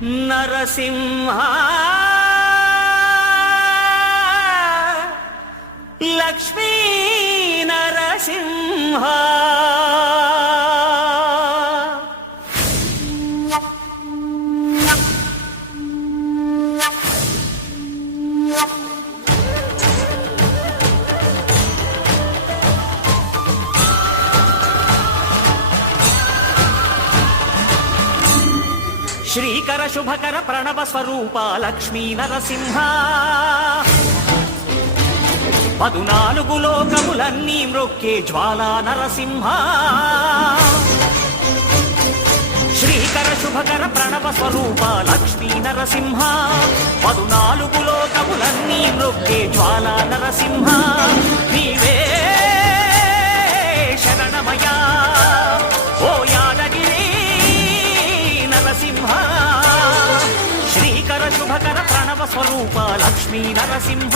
నరసింహ లక్ష్మీ నరసింహ శ్రీకర శుభకర ప్రణవ స్వరూప లక్ష్మీ నరసింహ 14 లోకములన్నీ మ్రొక్కే జ్వాలా నరసింహ శ్రీకర శుభకర ప్రణవ స్వరూప లక్ష్మీ నరసింహ 14 లోకములన్నీ మ్రొక్కే జ్వాలా నరసింహ నీవే శరణమయా ఓ యాదగిరి నరసింహ శ్రీకర శుభకర ప్రణవ స్వరూప లక్ష్మీ నరసింహ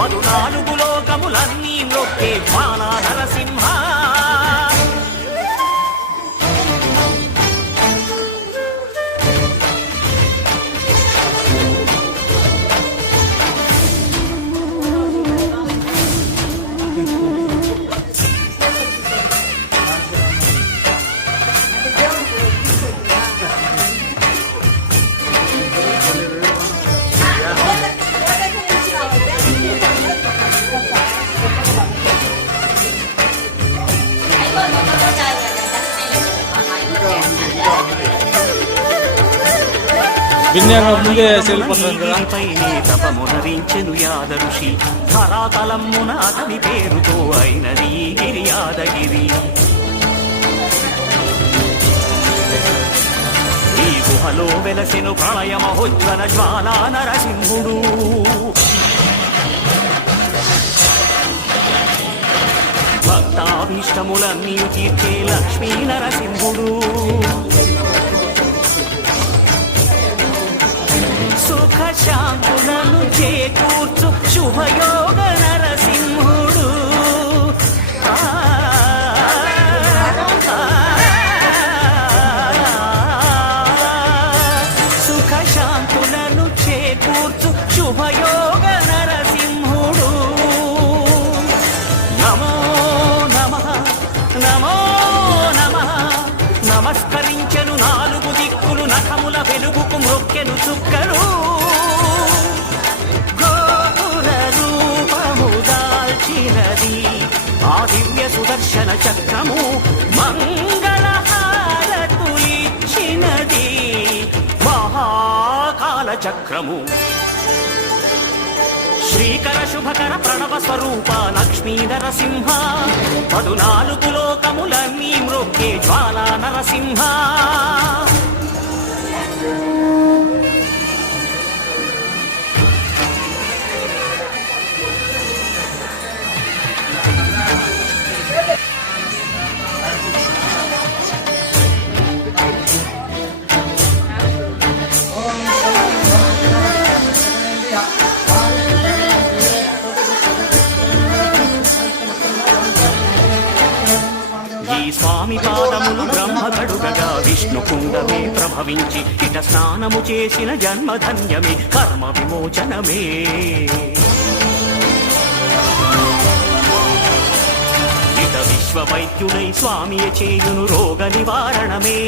14 లోకములన్నీ మ్రొక్కే జ్వాలా నరసింహ తపమునరించెను యాదఋషి ధరాతలమ్మున అతని పేరుతో అయినది గిరి యాదగిరి ఈ గుహలో వెలసెను ప్రళయ మహోజ్వల జ్వాలా నరసింహుడు భక్తాభీష్టములన్నీ తీర్చే లక్ష్మీ నరసింహుడు సుఖ శాంతులను చేకూర్చు శుభయోగ నరసింహుడు సుఖ శాంతులను చేకూర్చు శుభయోగ నరసింహుడు నమో నమః నమో నమః నమస్కరించెను 4 దిక్కులు నఖముల వెలుగుకు మ్రొక్కెను చుక్కలు గోపుర రూపము దాల్చినది ఆ దివ్య సుదర్శన చక్రము మంగళహారతులిచ్చినది మహాకాల చక్రము శ్రీకర శుభకర ప్రణవ స్వరూప లక్ష్మీ నరసింహ 14 లోకములన్నీ మ్రొక్కే జ్వాలా నరసింహ స్వామి పాదములు బ్రహ్మ కడుగగా విష్ణు కుండమే ప్రభవించి ఇట స్నానము చేసిన జన్మధన్యమే కర్మ విమోచనమే ఇట విశ్వవైద్యుడై స్వామియ చేయును రోగ నివారణమే